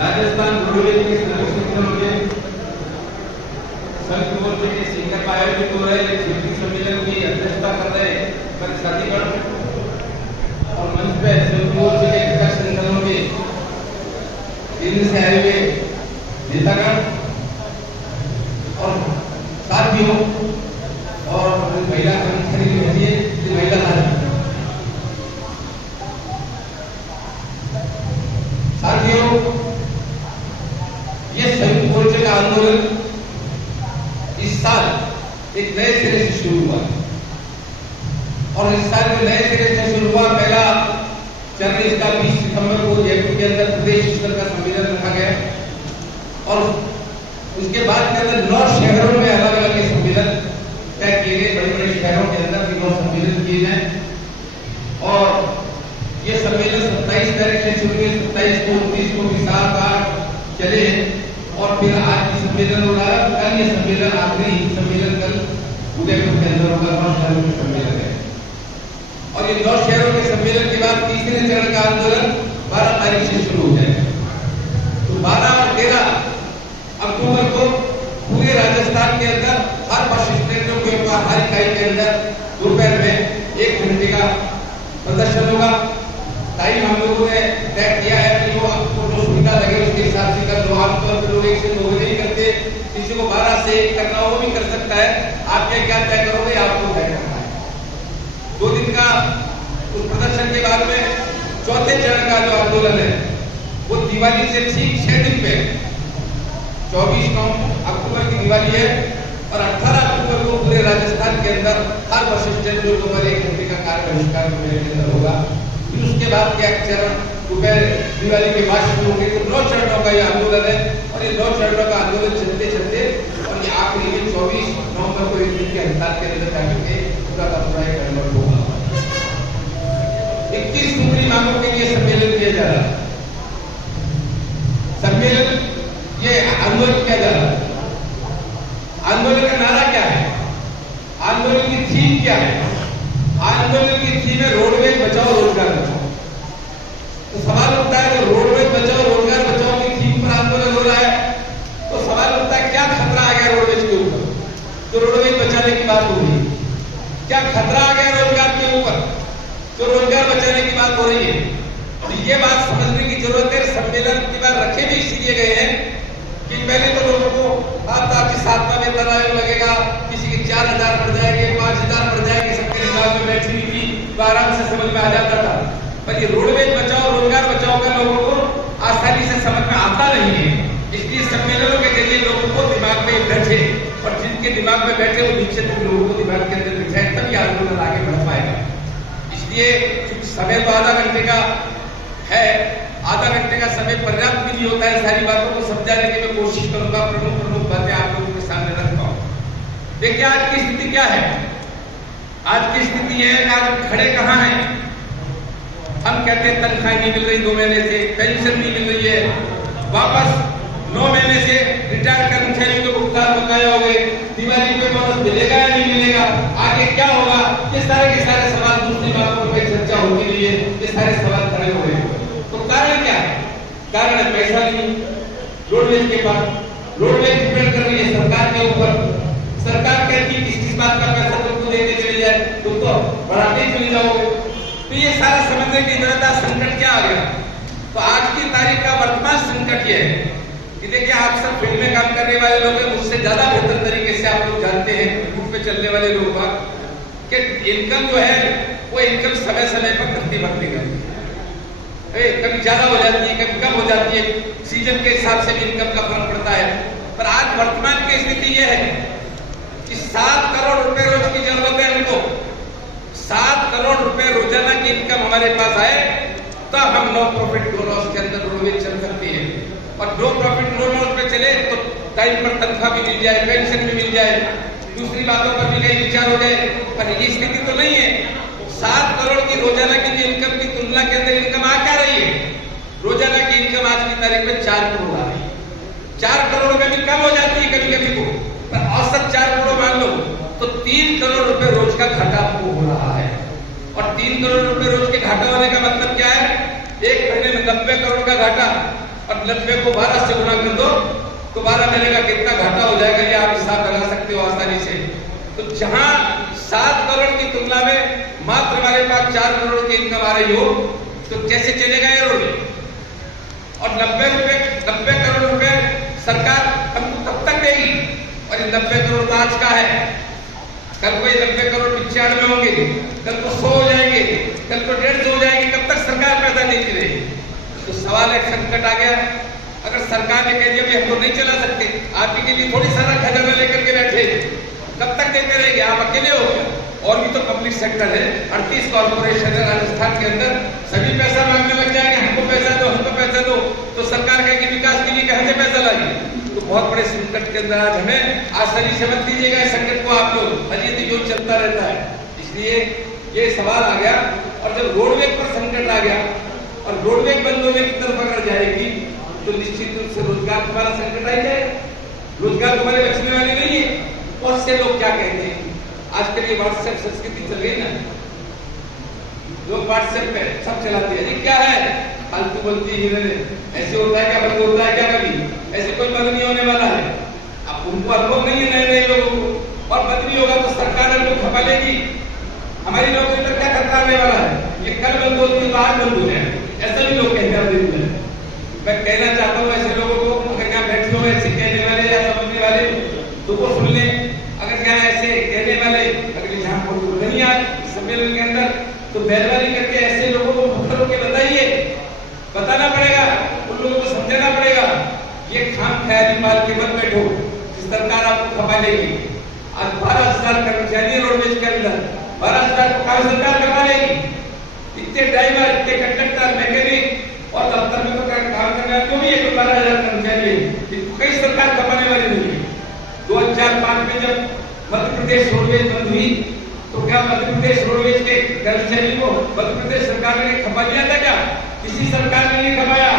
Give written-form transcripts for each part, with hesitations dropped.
Rajasthan roadways के service sector में संयुक्त मोर्चे के सिंगर आयोजित हो रहे शिल्पी सम्मेलन की अध्यक्षता कर रहे साथीगण और मंच पे संयुक्त मोर्चे के घटक संगठनों के केंद्र से आए हुए नेतागण और साथियों और महिला कर्मचारी भी होती है, महिला साथियों, ये संयुक्त मोर्चे का आंदोलन इस साल एक नए सिरे से शुरू हुआ और इस साल के नए सिरे से शुरू हुआ पहला चरण इसका 20 सितंबर को जयपुर के अंदर प्रदेश स्तर का सम्मेलन रखा गया और उसके बाद के अंदर 9 शहरों में अलग अलग सम्मेलन तय किए गए, बड़े बड़े शहरों के अंदर 9 सम्मेलन किए गए और ये सम्मेलन 27 तारीख से शुरू हुए, 27 को 29 को भी 7-8 चले और फिर आज की सम्मेलन हो रहा है। कल ये सम्मेलन आखिरी सम्मेलन कल उदयपुर के अंदर होगा, 9 शहरों के सम्मेलन है और ये 9 शहरों के सम्मेलन के बाद तीसरे चरण का आंदोलन 12 तारीख से शुरू हो जाएगा। तो 12 और 13 अक्टूबर को पूरे राजस्थान के अंदर हर बस स्टैंडों के ऊपर हर इकाई के अंदर दोपहर में 1 घंटे का प्रदर्शन होगा। टाइम हम लोगों ने तय किया है कि वो आपको जो सुविधा लगे उसके हिसाब से कर लो। आमतौर पर लोग 1 से 2 नहीं करते, किसी को 12 से 1 करना हो वो भी कर सकता है। आप क्या तय करोगे, आपको तय करना है। 2 दिन का उस प्रदर्शन के बाद में चौथे चरण का जो आंदोलन है वो दिवाली से ठीक 6 दिन पे 24 अक्टूबर की दिवाली है और 18 अक्टूबर को पूरे राजस्थान के अंदर हर बस स्टैंड पर 1 घंटे का कार्य बहिष्कार के अंदर होगा। फिर उसके बाद के चरण दोपहर दिवाली के बाद शुरू होंगे। तो 9 चरणों का ये आंदोलन है और ये 9 चरणों का आंदोलन चलते चलते और ये आखिरी 24 नवंबर को 1 दिन के हड़ताल के अंदर जाके पूरा का पूरा एक कन्वर्ट होगा। 21 सूत्री मांगों के लिए सम्मेलन किया जा रहा है। सम्मेलन ये आंदोलन किया जा रहा है। आंदोलन का नारा क्या है, आंदोलन की थीम क्या है? आंदोलन की थीम है रोडवेज बचाओ रोजगार बचाओ। तो सवाल उठता है कि रोडवेज बचाओ रोजगार बचाओ की थीम पर आंदोलन हो रहा है तो सवाल उठता है क्या खतरा आ गया रोडवेज के ऊपर तो रोडवेज बचाने की बात हो रही है? क्या खतरा आ गया रोजगार के ऊपर तो रोजगार बचाने की बात हो रही है? तो ये बात समझने की जरूरत है। सम्मेलन की बात रखे भी इसीलिए गए हैं कि पहले तो लोगों को आपकी 7वां वेतन आयोग लगेगा, किसी के 4000 बढ़ जाएंगे, 5000 बढ़ जाएंगे, सबके दिमाग में बैठी हुई थी तो आराम से समझ में आ जाता था। पर ये रोडवेज बचाओ रोजगार बचाओ का लोगों को आसानी से समझ में आता नहीं है। इसलिए सम्मेलनों के जरिए लोगों को दिमाग में बैठे और जिनके दिमाग में बैठे वो नीचे तक लोगों को दिमाग के अंदर बिठाए, तब ये आंदोलन आगे बढ़ पाएगा। इसलिए समय तो आधा घंटे का है, आधा घंटे का समय पर्याप्त भी नहीं होता है सारी बातों को समझाने की। मैं कोशिश करूंगा प्रमुख बातें आप लोगों के सामने रखता हूं। देखिए आज की स्थिति क्या है, आज की स्थिति है कि आज हम खड़े कहां हैं। हम कहते हैं तनख्वाह नहीं मिल रही 2 महीने से, पेंशन नहीं मिल रही है, वापस 9 महीने से रिटायर्ड कर्मचारियों को भुगतान बकाया हो गए, दिवाली पे बोनस मिलेगा या नहीं मिलेगा, आगे क्या होगा, ये सारे के सारे सवाल दूसरी बातों पर चर्चा होती रही है, ये सारे सवाल खड़े हो गए। तो कारण क्या है? कारण है पैसा नहीं रोडवेज के पास। रोडवेज डिपेंड कर रही है सरकार के ऊपर। सरकार कहती है किस बात का पैसा तुमको देते चले जाए, तुम तो बढ़ाते चले जाओगे। तो ये सारा समझने की जरूरत है। संकट क्या आ गया? तो आज की तारीख का वर्तमान संकट ये है कि देखिए आप सब फील्ड में काम करने वाले लोग हैं, मुझसे ज्यादा बेहतर तरीके से आप लोग जानते हैं, रूट पे चलने वाले लोग कि इनकम जो है वो इनकम समय समय पर घटती बढ़ती करती है। कभी ज्यादा हो जाती है, कभी कम हो जाती है, सीजन के हिसाब से भी इनकम का फर्क पड़ता है। पर आज वर्तमान की स्थिति यह है कि 7 करोड़ रुपए रोज की जरूरत है हमको। 7 करोड़ रुपए रोजाना की इनकम हमारे पास आए तब हम नो प्रॉफिट नो लॉस के अंदर रोडवेज चल सकती है। और नो प्रॉफिट नो लॉस पे चले तो टाइम पर तनख्वाह भी मिल जाए, पेंशन भी मिल जाए, दूसरी बातों पर भी कई विचार हो जाए। पर ये स्थिति तो नहीं है। 7 करोड़ की रोजाना की जो इनकम की तुलना के अंदर इनकम आ क्या रही है? रोजाना की इनकम आज की तारीख में 4 करोड़ आ रही है। 4 करोड़ में भी कम हो जाती है कभी कभी को, पर औसत 4 करोड़ मान लो तो 3 करोड़ रुपए रोज का घाटा आपको हो रहा है। और 3 करोड़ रुपए रोज के घाटा होने का मतलब क्या है? एक महीने में 90 करोड़ का घाटा अब 90 को 12 से गुणा कर दो तो 12 महीने का कितना घाटा हो जाएगा, ये आप हिसाब लगा सकते हो आसानी से। तो जहां 7 करोड़ की तुलना में मात्र हमारे पास 4 करोड़ की इनकम आ रही हो तो कैसे चलेगा ये रोड? और 90 करोड़ रुपए सरकार हमको कब तक देगी? और ये 90 करोड़ तो आज का है, कल को ये 90 करोड़ 95 होंगे, कल को 100 हो जाएंगे, कल को 150 हो जाएंगे, कब तक सरकार पैसा देती रहेगी? तो सवाल एक संकट आ गया। अगर सरकार ने कह दिया भी हम तो नहीं चला सकते, आप ही के लिए थोड़ी सारा खजाना लेकर के बैठे, कब तक देते रहेंगे? आप अकेले हो क्या? और भी तो पब्लिक सेक्टर है, 38 कॉर्पोरेशन है राजस्थान के अंदर, सभी पैसा मांगने लग जाएंगे, हमको पैसा दो, हमको पैसा दो, तो सरकार कहेगी विकास के लिए कहां से पैसा लाएगी? तो बहुत बड़े संकट के अंदर आज हमें आसानी से मत दीजिएगा इस संकट को आप लोग, अजीत जो चलता रहता है। इसलिए ये सवाल आ गया। और जब रोडवेज पर संकट आ गया और रोडवेज बंद होने की तरफ अगर जाएगी तो निश्चित रूप से रोजगार तुम्हारा संकट आ जाएगा, रोजगार तुम्हारे बचने वाले नहीं है। बहुत से लोग क्या कहते हैं, आजकल ये व्हाट्सएप संस्कृति चल गई ना, लोग व्हाट्सएप पे सब चलाते हैं, क्या है फालतू बोलती है, ऐसे होता है क्या, बंद होता है क्या कभी? ऐसे कोई बंद नहीं होने वाला है। अब उनको अनुभव नहीं है नए लोगों को, और बंद भी होगा तो सरकार हमको खपा लेगी, हमारी नौकरी पर क्या खतरा आने वाला है? ये कल बंद होती है तो आज बंद हो जाए, ऐसा भी लोग कहते हैं। मैं कहना चाहता हूँ ऐसे लोगों को, अगर क्या बैठे हो ऐसे कहने वाले या समझने वाले तो वो सुन ले। अगर क्या ऐसे कहने वाले अगर यहाँ नहीं आए सम्मेलन के अंदर तो मेहरबानी करके ऐसे लोगों को मुखर होकर बताइए, बताना पड़ेगा, उन लोगों को समझाना पड़ेगा। ये खाम ख्याली माल के मत बैठो, सरकार आपको खपा लेगी। आज 12,000 कर्मचारी रोडवेज के अंदर, 12,000 को कहां सरकार खपा लेगी? इतने ड्राइवर, इतने कंडक्टर, मैकेनिक और दफ्तर में तो काम करने वाले क्यों भी 12,000 कर्मचारी है, कई सरकार खपाने वाली नहीं है। 2005 में जब मध्य प्रदेश रोडवेज बंद हुई तो क्या मध्य प्रदेश रोडवेज के कर्मचारी को मध्य प्रदेश सरकार ने खपा दिया था क्या? किसी सरकार ने नहीं खपाया,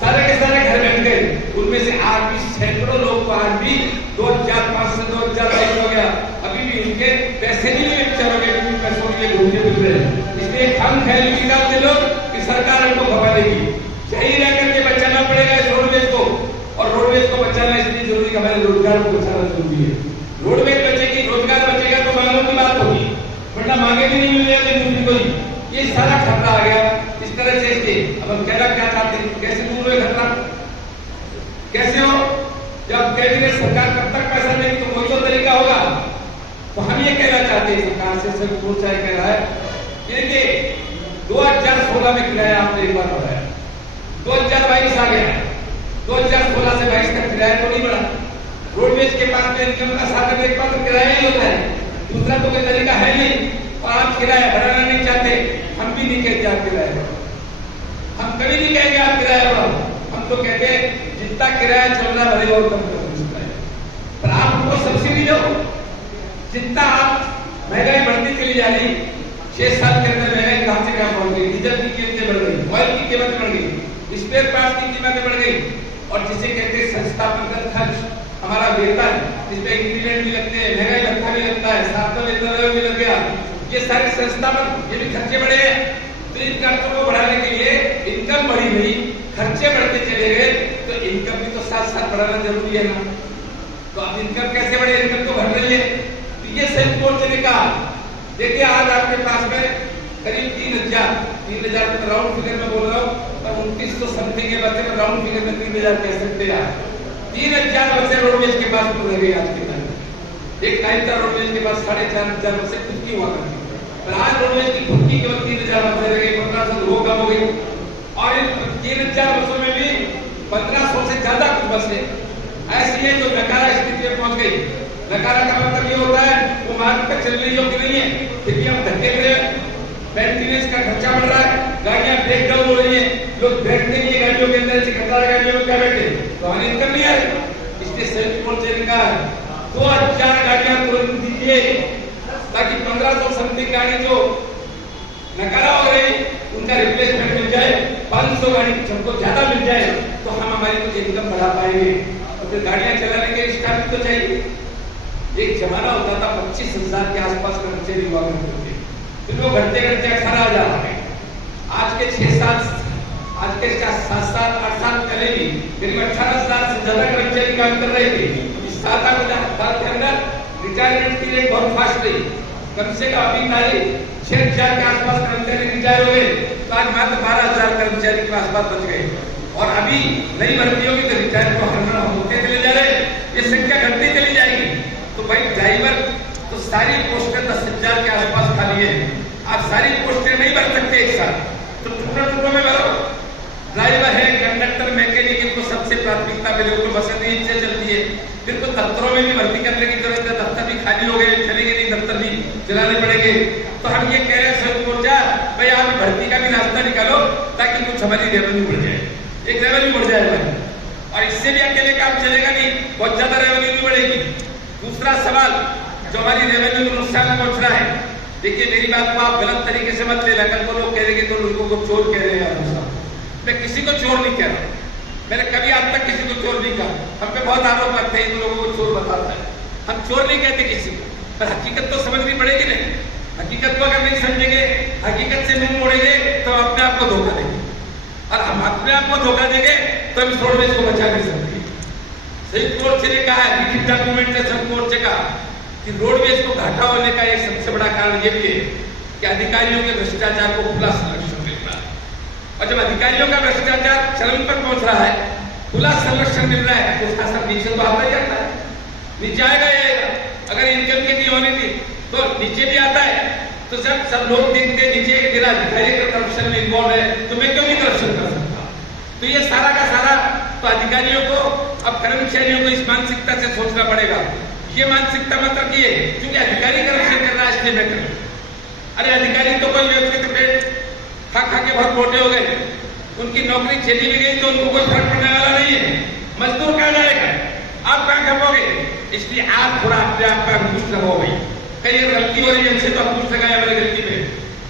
सारे के सारे घर बैठ गए। उनमें से आज भी सैकड़ों लोग को आज भी 2005 से 2022 हो गया, अभी भी उनके पैसे नहीं मिले बेचारों के, पैसों के घूमते फिर रहे। इसलिए हम ख्याली निकालते लोग कि सरकार हमको खपा देगी, सही रह करके बचाना पड़ेगा इस रोडवेज को। और रोडवेज को बचाना इसलिए जरूरी है, हमारे रोजगार को बचाना जरूरी है। रोडवेज बचेगी, रोजगार बचेगा तो मांगों की बात होगी, वरना मांगे भी नहीं मिल रहे कोई। ये सारा खतरा आ गया इस तरह से। इसके अब हम कहना क्या चाहते हैं, कैसे दूर हुए खतरा? कैसे हो? जब कैबिनेट सरकार कब तक पैसा देगी तो कोई तो तरीका होगा। तो हम ये कहना चाहते हैं सरकार से, सब पूछा कह रहा है कि 2016 में किराया आपने एक बार बढ़ाया, 2022 आ गया, 2016 से 22 तक किराया तो नहीं बढ़ा। रोडवेज के पास में इनकम का साधन एक बार तो किराया ही होता है, दूसरा तो कोई तरीका है नहीं। और आप किराया बढ़ाना नहीं चाहते, हम भी नहीं कहते आप किराया बढ़ाओ, हम कभी नहीं कहेंगे आप किराया बढ़ाओ। हम तो कहते हैं जितना किराया चल रहा है और कम कर सकता है, पर आप उनको सब्सिडी दो। जितना आप महंगाई बढ़ती चली जा रही, 6 साल के अंदर महंगाई कहां से कहां पहुंच गई? डीजल की कीमतें बढ़ गई, ऑयल की कीमत बढ़ गई, स्पेयर पार्ट्स की कीमतें बढ़ गई, और जिसे कहते हैं संस्थापन खर्च, हमारा वेतन, इसमें इंक्रीमेंट भी लगते हैं, महंगाई भत्ता भी लगता है, सातवां वेतन भी लग गया, ये सारे संस्थापन ये भी खर्चे बढ़े हैं। तो इन खर्चों को बढ़ाने के लिए इनकम बढ़ी नहीं, खर्चे बढ़ते चले गए, तो इनकम भी तो साथ साथ बढ़ाना जरूरी है ना। तो अब इनकम कैसे बढ़े? इनकम तो बढ़ रही है। तो ये सेल्फ मोर्चे ने कहा, देखिए आज आपके पास में करीब 3,000 तो राउंड फिगर में बोल रहा हूँ, और 2900 समथिंग के बच्चे में राउंड फिगर में 3,000 कह सकते हैं। 3,000 बच्चे रोडवेज के पास रह गए आज के टाइम। एक टाइम था रोडवेज के पास 4,500 बच्चे खुद की हुआ करती, पर आज रोडवेज की खुद की केवल 3,000 बच्चे रह गए, 1500 वो कम हो गई। और इन 3,000 बसों में भी 1500 से ज्यादा कुछ बसें ऐसी है जो नकारा स्थिति में पहुंच गई। नकारा का मतलब ये होता है वो मार्ग पर चलने योग्य नहीं है, फिर भी हम धक्के दे, मेंटेनेंस का खर्चा बढ़ रहा है, गाड़ियां ब्रेक डाउन हो रही है, लोग बैठते नहीं है गाड़ियों के अंदर, खतरा गाड़ियों में क्या बैठे, तो हमें इनकम नहीं आए। इसलिए सेल्फ मोर्चे ने कहा 2,000 गाड़ियां तुरंत दीजिए, ताकि 1500 समथिंग गाड़ी जो नकारा हो रही उनका रिप्लेसमेंट मिल जाए, 500 गाड़ी सबको ज्यादा मिल जाए, तो हम हमारी कुछ इनकम बढ़ा पाएंगे। और फिर गाड़ियां चलाने के स्टाफ भी तो चाहिए। एक जमाना होता था 25,000 के आसपास कर्मचारी हुआ करते थे, फिर वो घंटे 18,000 आ गए। आज के 6-7 आज के 7-8 साल पहले भी करीब 18,000 से ज्यादा कर्मचारी काम कर रहे थे। इस 7-8 साल के अंदर रिटायरमेंट की रेट बहुत फास्ट रही। कम से कम अभी तारीख 6,000 के आसपास कर्मचारी रिटायर हो गए, तो आज मात्र 12,000 कर्मचारी के आसपास बच गए। और अभी नई भर्ती होगी तो रिटायर तो होते चले जा रहे, ये संख्या घटती चली जाएगी। तो भाई ड्राइवर तो सारी पोस्टें 10,000 के आसपास खाली है। आप सारी पोस्टें नहीं भर सकते एक साथ, तो टुकड़ों में भरो। ड्राइवर है, कंडक्टर, मैकेनिक, इनको सबसे प्राथमिकता मिले, उनको बसें नहीं से चलती है। फिर तो दफ्तरों में भी भर्ती करने की जरूरत है, दफ्तर भी खाली हो गए, चलेंगे नहीं, दफ्तर भी चलाने पड़ेंगे। तो हम ये कह रहे हैं संयुक्त मोर्चा, भाई आप भर्ती का भी रास्ता निकालो ताकि कुछ हमारी रेवेन्यू बढ़ जाए, एक रेवेन्यू बढ़ जाए भाई। और इससे भी अकेले काम चलेगा नहीं, बहुत ज्यादा रेवेन्यू भी बढ़ेगी। दूसरा सवाल जो हमारी रेवेन्यू को नुकसान पहुंच रहा है, देखिए मेरी बात को आप गलत तरीके से मत लेना। कल को लोग कह देंगे तो लोगों को चोर कह रहे हैं। मैं किसी को चोर नहीं कह रहा, मैंने कभी आज तक किसी को चोर नहीं कहा। हम पे बहुत आरोप लगते हैं इन लोगों को चोर बताता है, हम चोर नहीं कहते किसी को, पर हकीकत तो समझनी पड़ेगी नहीं। हकीकत को अगर नहीं समझेंगे, हकीकत से मुंह मोड़ेंगे तो अपने आप को धोखा देंगे, और हम अपने आप को धोखा देंगे तो हम रोडवेज को बचा नहीं सकते। संयुक्त मोर्चे ने कहा है, लिखित डॉक्यूमेंट में संयुक्त मोर्चे का कि रोडवेज को घाटा होने का एक सबसे बड़ा कारण ये भी है कि अधिकारियों के भ्रष्टाचार को खुला संरक्षण मिल रहा है। और जब अधिकारियों का भ्रष्टाचार चरम पर पहुंच रहा है, खुला संरक्षण मिल रहा है, तो उसका असर नीचे तो आता ही आता है, नीचे आएगा ही आएगा। अगर इनकम की होनी थी तो नीचे भी आता है। तो जब सब लोग देखते नीचे कि मेरा अधिकारी का करप्शन में इन्वॉल्व है, तो मैं क्यों नहीं करप्शन कर सकता। तो ये सारा का सारा तो अधिकारियों को, अब कर्मचारियों को इस मानसिकता से सोचना पड़ेगा। ये मानसिकता मत रखिए क्योंकि अधिकारी करप्शन कर रहा है इसलिए मैं करूं। अरे अधिकारी तो कोई व्यवस्थित पेट खा के बहुत मोटे हो गए, उनकी नौकरी चली भी गई तो उनको कोई फर्क पड़ने वाला नहीं है। मजदूर कहाँ जाएगा, आप कहाँ खपोगे। इसलिए आप थोड़ा अपने आप का अंकुश लगाओ भाई, कहीं गलती हो रही है हमसे तो अंकुश लगाया हमारी गलती पे,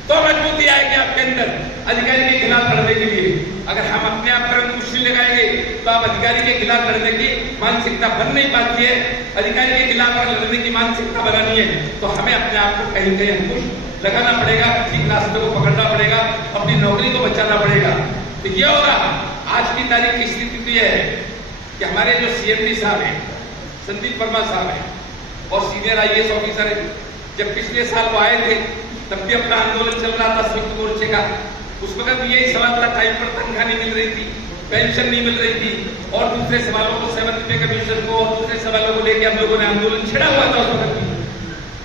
तो मजबूती आएगी आपके अंदर अधिकारी के खिलाफ लड़ने के लिए। अगर हम अपने आप पर अंकुश नहीं लगाएंगे तो आप अधिकारी के खिलाफ लड़ने की मानसिकता बन नहीं पाती है। अधिकारी के खिलाफ अगर लड़ने की मानसिकता बनानी है तो हमें अपने आप को कहीं कहीं अंकुश लगाना पड़ेगा, ठीक रास्ते को पकड़ना पड़ेगा, अपनी नौकरी को बचाना पड़ेगा। तो ये होगा। आज की तारीख की स्थिति तो यह है कि हमारे जो सीएमडी साहब हैं, संदीप वर्मा साहब हैं, और सीनियर IAS ऑफिसर है, जब पिछले साल वो आए थे तब भी अपना आंदोलन चल रहा था संयुक्त मोर्चे का। उस वक्त भी यही सवाल था, टाइम पर तनख्वाह नहीं मिल रही थी, पेंशन नहीं मिल रही थी, और दूसरे सवालों को 7th पे कमीशन को और दूसरे सवालों को लेकर हम लोगों ने आंदोलन छिड़ा हुआ था उस वक्त।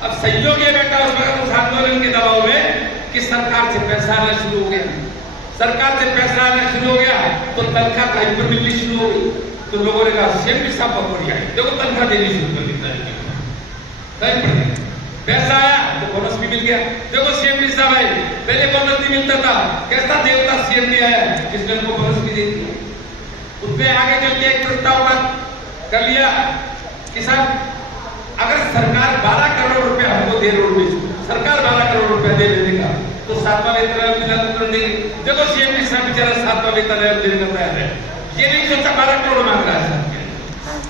अब सहयोग ये बैठा उस वक्त उस आंदोलन के दबाव में कि सरकार से पैसा आना शुरू हो गया, सरकार से पैसा आना शुरू हो गया तो तनख्वाह टाइम पर मिलनी शुरू हो गई। तो लोगों ने कहा सीएमडी साहब बहुत बढ़िया है, देखो तनख्वाह देनी शुरू कर दी टाइम पर, पैसा आया तो बोनस भी मिल गया। देखो सीएमडी साहब आए, पहले बोनस नहीं मिलता था, कैसा देवता सीएमडी आया जिसने उनको बोनस भी दे दिया। उसमें आगे चल के एक प्रस्ताव कर लिया कि साहब अगर सरकार 12 करोड़ रुपया हमको दे, रोडवेज सरकार 12 करोड़ रुपया दे देगा तो 7वां वेतन मिला तो देंगे। देखो सीएमडी साहब बेचारा 7वां वेतन देने को तैयार है, ये नहीं सोचा 12 करोड़ मांग रहा है।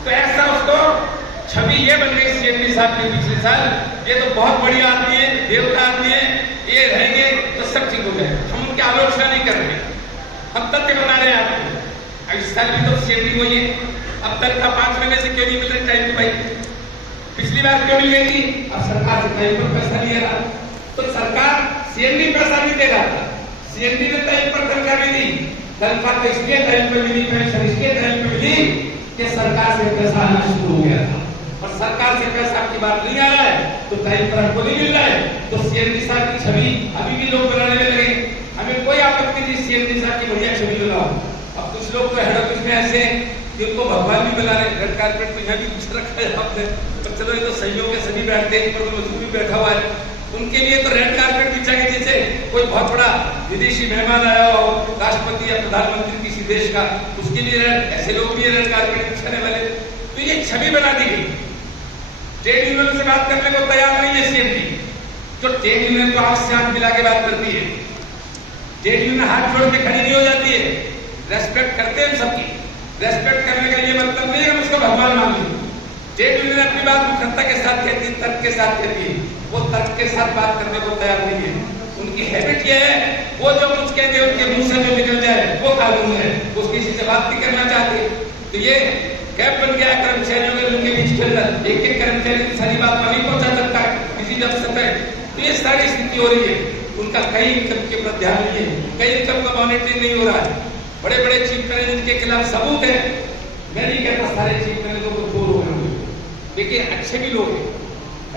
तो ऐसा उसको छवि ये बन गई सीएमडी साहब की पिछले साल, ये तो बहुत बढ़िया आदमी है, देवता आदमी है, ये रहेंगे तो सब ठीक हो जाएगा। हम उनकी आलोचना नहीं कर रहे, हम तथ्य बना रहे हैं आपको। इस साल भी तो सीएमडी हुई है, अब तक का 5 महीने से क्यों नहीं मिल रही टाइम पे भाई, पिछली बार क्यों मिल गई थी, अब सरकार से टाइम पर पैसा नहीं आ रहा। तो सरकार सीएमडी पैसा नहीं दे रहा था, सीएमडी ने टाइम पर तनख्वाह भी दी, तनख्वाह तो इसलिए टाइम पर मिली, पेंशन इसलिए टाइम पर मिली कि सरकार से पैसा आना शुरू हो गया था। और सरकार से पैसा आपकी बात नहीं आ रहा है तो टाइम पर आपको नहीं मिल रहा है, तो सीएमडी साहब की छवि अभी भी लोग बनाने में लगे। हमें कोई आपत्ति नहीं सीएमडी साहब की बढ़िया छवि बनाओ। अब कुछ लोग तो हेड ऑफिस में ऐसे हैं कि उनको भगवान भी बना रहे, रेड कारपेट तो यहाँ भी कुछ रखा है आपने, तो चलो ये तो सहयोग के सभी बैठते हैं, पर मजदूर भी बैठा हुआ है, उनके लिए तो रेड कारपेट बिछा के जैसे कोई बहुत बड़ा विदेशी मेहमान आया हो, राष्ट्रपति या प्रधानमंत्री किसी देश का, उसके लिए ऐसे लोग भी रेड कारपेट बिछाने वाले। तो ये छवि बना दी गई। ट्रेड यूनियन से बात करने को तैयार नहीं है सीएमडी, जो ट्रेड यूनियन तो आपसे से हाथ मिला के बात करती है, ट्रेड यूनियन हाथ जोड़ के खड़ी नहीं हो जाती है, रेस्पेक्ट करते हैं सबकी। रेस्पेक्ट करने का ये मतलब नहीं है हम उसको भगवान मान लें। ट्रेड यूनियन अपनी बात मुखरता के साथ कहती है, तर्क के साथ कहती है, वो तर्क के साथ बात करने को तैयार नहीं है। उनकी हैबिट ये है, वो जो कुछ कहते हैं उनके मुंह से जो निकल जाए वो कानून है, वो किसी से बात नहीं करना चाहते। तो ये गैप बन गया कर्मचारियों के उनके बीच के अंदर, एक एक कर्मचारी की सारी बात नहीं पहुंचा सकता है किसी भी अफसर तक। तो ये सारी स्थिति हो रही है, उनका कई इनकम के ऊपर ध्यान नहीं है, कई इनकम का मॉनिटरिंग नहीं हो रहा है। बड़े बड़े चीफ मैनेजर के खिलाफ सबूत है, मैं नहीं कहता सारे चीफ मैनेजर को चोर हो गए, लेकिन अच्छे भी लोग हैं,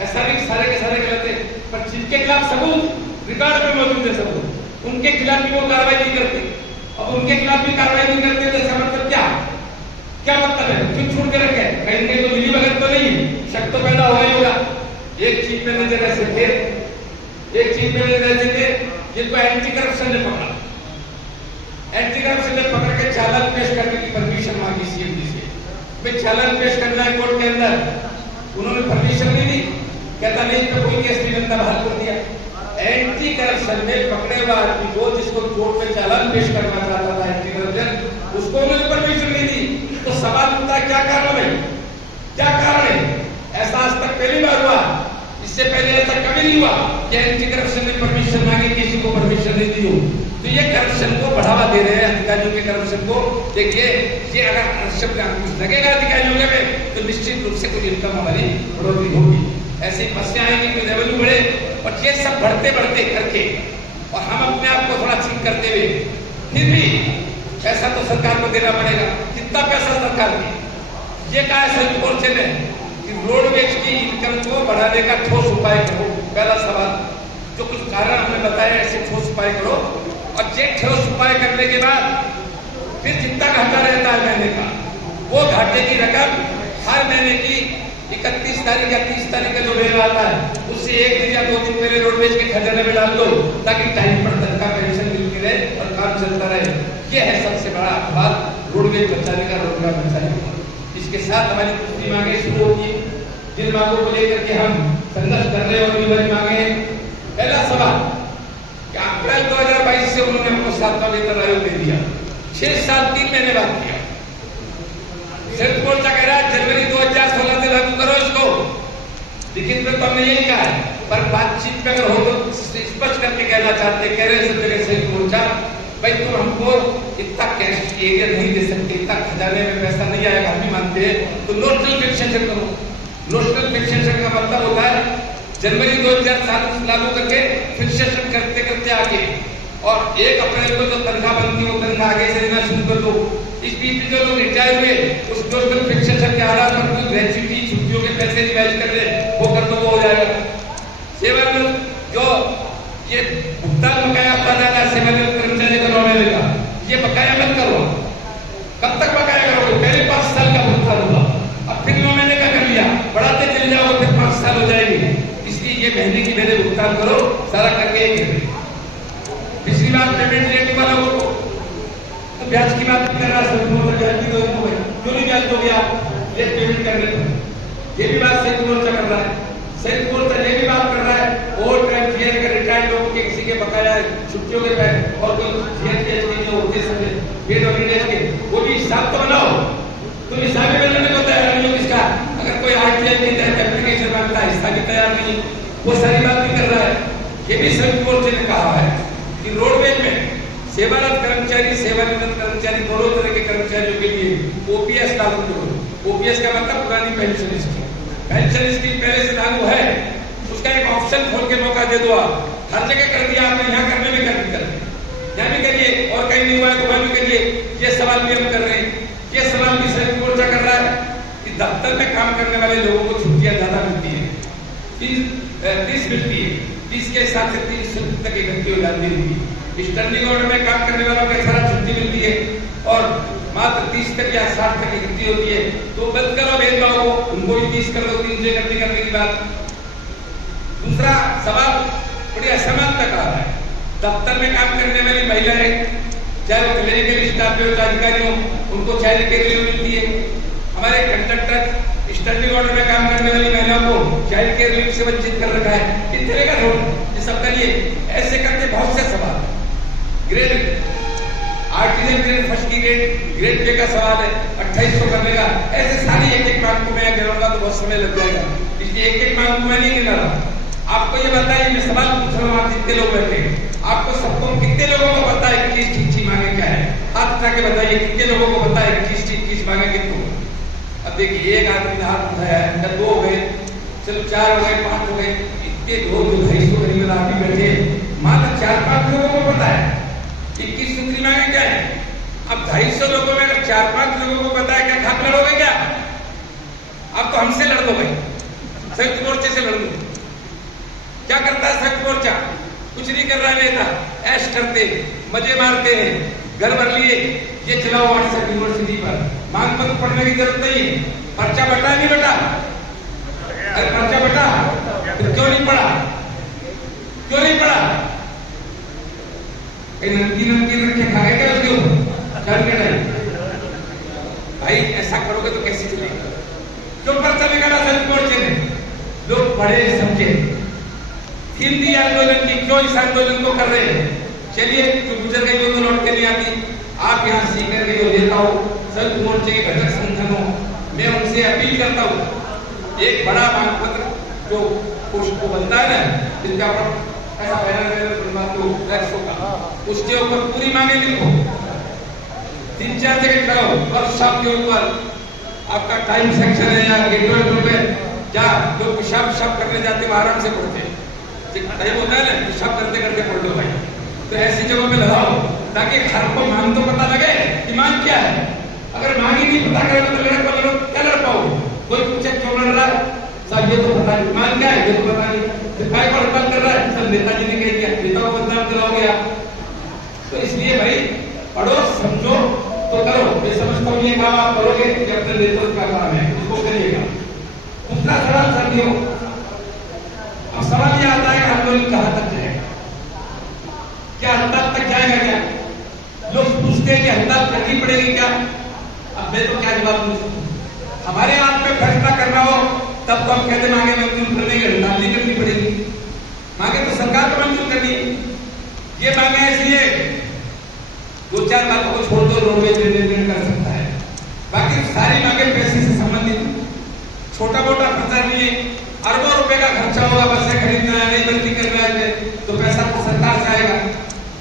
ऐसा नहीं सारे के सारे गलत है, पर जिनके खिलाफ सबूत रिकॉर्ड में मौजूद है सबूत, उनके खिलाफ भी वो कार्रवाई नहीं करते। अब उनके खिलाफ भी कार्रवाई नहीं करते तो इसका मतलब क्या मतलब है? क्यों छोड़ के रखे? कहीं कहीं तो मिली भगत तो नहीं, शक तो पैदा हो ही होगा। एक चीफ मैनेजर ऐसे थे, एक चीफ मैनेजर ऐसे थे जिनको एंटी करप्शन ने पकड़ा, एंटी करप्शन ने पकड़ के चालान पेश करने की परमिशन मांगी सीएम जी से, भाई चालान पेश करना है कोर्ट के अंदर, उन्होंने परमिशन नहीं दी, कहता नहीं तो कोई केस नहीं बनता, बहाल कर दिया। एंटी करप्शन में पकड़े हुए आदमी को जिसको कोर्ट में चालान पेश करना चाहता था एंटी करप्शन, उसको उन्होंने परमिशन नहीं दी। तो सवाल उठता है क्या कारण है, क्या कारण है? ऐसा आज तक पहली बार हुआ, इससे पहले ऐसा कभी नहीं हुआ कि एंटी करप्शन ने परमिशन मांगी, किसी को परमिशन नहीं दी हो। तो ये करप्शन को बढ़ावा दे रहे हैं, अधिकारियों के करप्शन को। देखिए ये अगर करप्शन का कुछ लगेगा अधिकारियों के में तो निश्चित रूप से कुछ इनकम हमारी बढ़ोतरी होगी, ऐसी समस्या आएगी कि रेवेन्यू बढ़े। और ये सब बढ़ते बढ़ते करके और हम अपने आप को थोड़ा ठीक करते हुए फिर भी पैसा तो सरकार को देना पड़ेगा। कितना पैसा सरकार की, ये कहा है संयुक्त मोर्चे ने कि रोडवेज की इनकम को बढ़ाने का ठोस उपाय करो। पहला सवाल, जो कुछ कारण हमने बताया ऐसे ठोस उपाय करो, और ये ठोस उपाय करने के बाद फिर जितना घाटा रहता है महीने का, वो घाटे की रकम हर महीने की 31 तारीख या 30 तारीख का जो बिल आता है उससे 1 दिन या 2 दिन पहले रोडवेज के खजाने में डाल दो, ताकि टाइम पर तनख्वाह पेंशन मिलती रहे और काम चलता रहे। ये है सबसे बड़ा अखबार रोडवेज बचाने का, रोजगार बचाने का। इसके साथ हमारी दूसरी मांगे शुरू होगी, जिन मांगों को लेकर के हम संघर्ष कर रहे हैं और हमारी मांगे। पहला सवाल कि अप्रैल 2022 से उन्होंने हमको 7वां वेतन आयोग दे दिया, 6 साल 3 महीने बाद किया। संयुक्त मोर्चा कह रहा है जनवरी 2016 से लागू करो इसको, लिखित में तो हमने यही कहा है, पर बातचीत में अगर हो तो स्पष्ट करके कहना चाहते, कह रहे सब जगह संयुक्त मोर्चा भाई तुम हमको इतना कैश एरिया नहीं दे सकते, इतना खजाने में पैसा नहीं आएगा, हम भी मानते हैं, तो नोशनल फिक्सेशन करो। नोशनल फिक्सेशन का मतलब होता है जनवरी 2007 लागू करके फिक्सेशन करते करते आगे, और 1 अप्रैल को जो तनख्वाह बनती है वो तनख्वाह आगे से देना शुरू कर दो। इस बीच में जो लोग रिटायर हुए उस नोशनल फिक्सेशन के आधार पर कुछ ग्रेच्युटी छुट्टियों के पैसे रिवाइज कर दे, वो कर दो, वो हो जाएगा। सेवानिवृत्त जो ये भुगतान बकाया होता जाता है सेवानिवृत्त कर्मचारी का 9 महीने का, ये बकाया मत करो। कब तक बकाया करोगे? पहले 5 साल का भुगतान होगा, अब फिर 9 महीने का कर लिया, बढ़ाते चले जाओगे, फिर 5 साल हो जाएंगे। इसलिए ये महीने की महीने भुगतान करो, सारा करके एक पिछली बार पेमेंट लेट वाला हो तो ब्याज की बात नहीं कर रहा, ब्याज की क्यों नहीं ब्याज दोगे आप लेट पेमेंट करने पर? ये भी बात संयुक्त मोर्चा कर रहा है। संयुक्त मोर्चा ये भी बात कर रहा है ओवर टाइम जीएल के रिटायर्ड लोगों के किसी के बकाया छुट्टियों के पैसे और जीएल के जो होते समय पेड हॉलीडेज के, वो भी हिसाब तो बनाओ। तुम हिसाब भी बनाने को तैयार नहीं हो, किसका अगर कोई आरटीआई के तहत एप्लीकेशन मांगता है हिसाब भी तैयार नहीं, वो सारी बात भी कर रहा है। ये भी संयुक्त मोर्चे ने कहा है कि रोडवेज में सेवारत कर्मचारी, सेवानिवृत्त कर्मचारी, दोनों तरह के कर्मचारियों के लिए ओपीएस लागू करो। ओपीएस का मतलब पुरानी पेंशन स्कीम। पेंशन स्कीम पहले से लागू है, उसका एक ऑप्शन खोल के मौका दे दो। आप हर जगह कर दिया आपने, यहाँ करने में कर दिक्कत, यहाँ भी करिए, और कहीं नहीं हुआ है तो वहां भी करिए। ये सवाल भी हम कर रहे हैं, ये सवाल भी संयुक्त मोर्चा कर रहा है कि दफ्तर में काम करने वाले लोगों को छुट्टियां ज्यादा मिलती है, 30 मिलती है, 30 के हिसाब से 30 तक इकट्ठी हो जाती है। स्टैंडिंग ऑर्डर में काम करने वालों को 18 छुट्टी मिलती है और मात्र 30 तक या 60 तक इकट्ठी होती है। तो बंद करो भेदभाव को, उनको भी 30 कर दो, 3 से इकट्ठी करने की बात। दूसरा सवाल बड़ी असमानता का है, दफ्तर में काम करने वाली महिलाएं, चाहे वो क्लिनिकल स्टाफ हो चाहे अधिकारी हो, उनको चाइल्ड केयर लीव मिलती है। हमारे कंडक्टर स्टैंडिंग ऑर्डर में काम करने वाली महिलाओं को चाइल्ड केयर लीव से वंचित कर रखा है। किस तरह का रोल ये सब करिए, ऐसे करके बहुत से सवाल। ग्रेड आर्टिजन ग्रेड फर्स्ट की ग्रेड पे का सवाल है, 2800 करने का। ऐसे सारी एक एक मांग को मैं गिनाऊंगा तो बहुत समय लग जाएगा, इसलिए एक एक मांग को मैं नहीं गिना रहा। आपको ये बताइए, मैं सवाल पूछ रहा हूँ, आप जितने लोग बैठे आपको सबको कितने लोगों को पता है 21 मांगे क्या है? हाथ उठा के बताइए कितने लोगों को पता है 21 मांगे कितने? अब देखिए एक आदमी ने हाथ उठाया है, या 2 हो गए, चलो 4 हो गए, 5 हो गए, इतने 200-250 गरीब आदमी बैठे, मात्र 4-5 लोगों को पता है 21 सूत्री मांगे क्या है। अब 250 लोगों में अगर 4-5 लोगों को पता है, क्या खाक लड़ोगे क्या? अब तो हमसे लड़ दो भाई, संयुक्त मोर्चे से लड़ दो। क्या करता है संयुक्त मोर्चा? कुछ नहीं कर रहा है नेता, ऐश करते मजे मारते हैं, घर भर लिए ये चलाओ व्हाट्सएप यूनिवर्सिटी पर, मांग पत्र पढ़ने की जरूरत नहीं, पर्चा बटा नहीं बटा, अरे पर्चा बटा तो क्यों नहीं पढ़ा? क्यों नहीं पढ़ा? नमकीन रखे खाए क्या उसके ऊपर चल के नहीं भाई? ऐसा करोगे तो कैसे चलेगा? क्यों पर्चा निकाला संयुक्त मोर्चे ने? लोग पढ़े समझे हिंदी आंदोलन की, क्यों इस आंदोलन को कर रहे हैं? चलिए जो गुजर गई वो तो लौट के नहीं आती, आप यहाँ सीख करके जो देता हो संयुक्त मोर्चे के घटक संगठनों, मैं उनसे अपील करता हूँ एक बड़ा मांग पत्र जो पोस्ट को बनता है ना, जिनका ऐसा बैनर बनवा उसके ऊपर पूरी मांगे लिखो, 3-4 जगह करो, वर्कशॉप के ऊपर आपका टाइम सेक्शन है या गेटवे ग्रुप है, या लोग पेशाब करने जाते हैं आराम से पढ़ते हैं, टाइम होता है ना पेशाब करते करते पढ़ लो भाई, तो ऐसी जगहों पे लगाओ ताकि हर को मांग तो पता लगे कि मांग क्या है। अगर मांग ही नहीं पता करेगा तो लड़े क्या लड़ पाओगे? कोई पूछे क्यों लड़ रहा है, सर ये तो पता नहीं, मांग क्या है ये तो पता नहीं, भाई पर हड़ताल कर रहा है, सर नेताजी ने कह दिया, नेता को बदनाम कराओगे आप। तो इसलिए भाई पढ़ो समझो तो करो, मैं समझता हूँ ये काम आप करोगे कि अपने नेतृत्व का काम है, उसको करिएगा। दूसरा सवाल साथियों, अब सवाल ये आता है कि आंदोलन कहां तक जाएगा? क्या हड़ताल तक जाएगा? क्या लोग पूछते हैं कि हड़ताल करनी पड़ेगी क्या? अब मैं तो क्या जवाब दूं? हमारे हाथ में फैसला करना हो तब तो हम कहते मांगे मंजूर करने की हड़ताल नहीं करनी पड़ेगी, मांगे तो सरकार को मंजूर करनी। ये मांगे इसलिए 2-4 बातों को छोड़ दो, रोडवेज निर्णय कर सकता है, बाकी सारी मांगे पैसे से संबंधित, छोटा मोटा खर्चा नहीं है, अरबों रुपए का खर्चा होगा, बसें खरीदना है, नई भर्ती करना है तो पैसा तो सरकार से आएगा।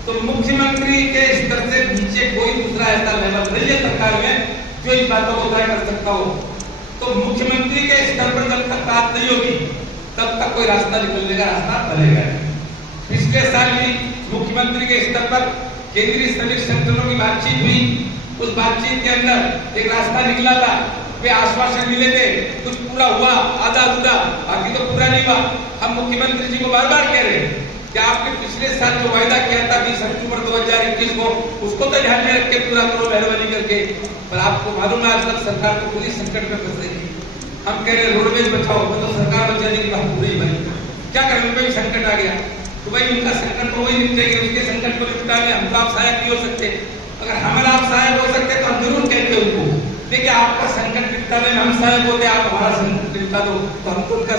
तो मुख्यमंत्री के स्तर से नीचे कोई दूसरा ऐसा लेवल नहीं है सरकार में जो इन बातों को तय कर सकता हो। तो मुख्यमंत्री के स्तर पर जब तक बात नहीं होगी तब तक कोई रास्ता निकलने का रास्ता बनेगा। पिछले साल भी मुख्यमंत्री के स्तर पर केंद्रीय श्रमिक संगठनों की बातचीत हुई, उस बातचीत के अंदर एक रास्ता निकला था, वे आश्वासन मिले थे, कुछ पूरा हुआ आधा अधूरा, बाकी तो पूरा नहीं हुआ। हम मुख्यमंत्री जी को बार बार कह रहे हैं कि आपने पिछले साल जो वायदा किया था 20 अक्टूबर 2021 को, उसको तो ध्यान में रख के पूरा करो मेहरबानी करके। पर आपको मालूम है आज तक सरकार तो पूरी संकट में फंस रही है। हम कह रहे हैं रोडवेज बचाओ, तो सरकार बचाने की बात पूरी बनी, क्या करें? उनमें भी संकट आ गया तो भाई उनका संकट को वही निपटेंगे, उसके संकट को निपटाने हम तो आप सहायक नहीं हो सकते। अगर हमारा आप सहायक हो सकते तो हम जरूर कहते उनको, देखिए आपका संकट निपटाने में हम सहायक होते, आप हमारा संकट निपटा दो, तो हम तो उनका